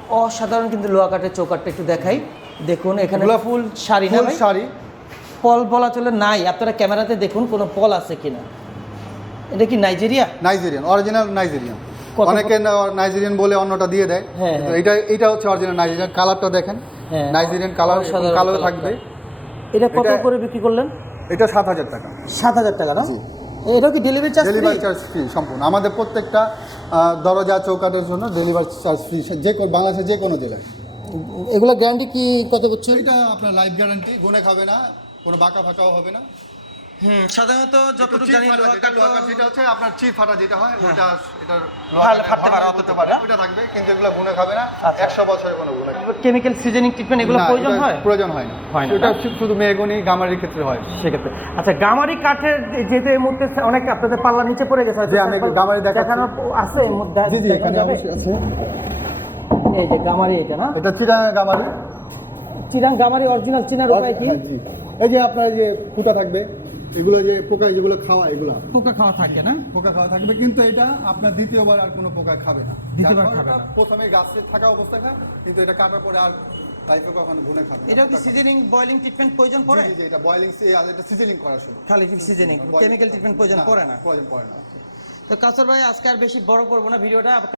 অসাধারণ কিন্তু লোহা কাঠের চৌকাঠটা একটু দেখাই। দেখুন এখানে ফুল শাড়ি না ভাই? শাড়ি, পল বলা চলে নাই, আপনারা ক্যামেরাতে দেখুন কোনো পল আছে কিনা। এটা কি নাইজেরিয়া? Nigerian, original Nigerian. অনেকে নাইজেরিয়ান বলে অন্যটা দিয়ে দেয়, এটা হচ্ছে অরিজিনাল নাইজেরিয়ান। কালারটা দেখেন, নাইজেরিয়ান কালার, কালো থাকবে। এটা কত করে বিক্রি করলেন? এটা 7,000 টাকা। 7,000 টাকা না? এটাও কি delivery charge? Delivery charge free সম্পূর্ণ। আমাদের প্রত্যেকটা দরজা চৌকাঠের জন্য ডেলিভারি চার্জ ফ্রি, বাংলাদেশের যে কোনো জেলায়। এগুলো গ্যারান্টি কি কত বছর? এটা আপনার লাইফ গ্যারান্টি, গুনে খাবে না, কোনো বাঁকা ফাঁকাও হবে না। সাধারণত যতটুকু জানি যেটা হচ্ছে আপনার চিপ ফাটা যেটা হয়, ওটা এটা ফাটতে পারে, অতটা পারে ওটা থাকবে, কিন্তু এগুলো গুনে খাবে না। 100 বছরের কোনো গুনে। কেমিক্যাল সিজনিং ট্রিটমেন্ট এগুলো প্রয়োজন হয়? প্রয়োজন হয় না। এটা শুধু মেহগনি গামারির ক্ষেত্রে হয়। সেক্ষেত্রে আচ্ছা, গামারি কাঠের যেতে এই মুহূর্তে অনেক আপনাদের পাল্লা নিচে পড়ে গেছে, যে আমি গামারি দেখানো আছে এর মধ্যে। জি জি, এখানে অবশ্যই আছে। এই যে গামারি, এটা না? এটা চিরাং গামারি। চিরাং গামারি অরিজিনাল চিনার উপায় কি? জি, এই যে আপনার যে ফুটা থাকবে, এগুলো যে পোকা যেগুলো খাওয়া, এগুলো পোকা খাওয়া থাকে না? পোকা খাওয়া থাকবে, কিন্তু এটা আপনার দ্বিতীয়বার আর কোনো পোকা খাবে না। দ্বিতীয়বার খাবে না। প্রথমে গাছে থাকা অবস্থায় খায়, কিন্তু এটা কাটার পরে আর লাইফে কখনো গুনে খাবে না। এটাও কি সিজনিং বয়লিং ট্রিটমেন্ট প্রয়োজন পড়ে? জি জি, এটা বয়লিং, আর এটা সিজনিং করা শুরু। খালি সিজনিং, কেমিক্যাল ট্রিটমেন্ট প্রয়োজন পড়ে না? প্রয়োজন পড়ে না। তো কাসর ভাই, আজকে আর বেশি বড় করবো না ভিডিওটা।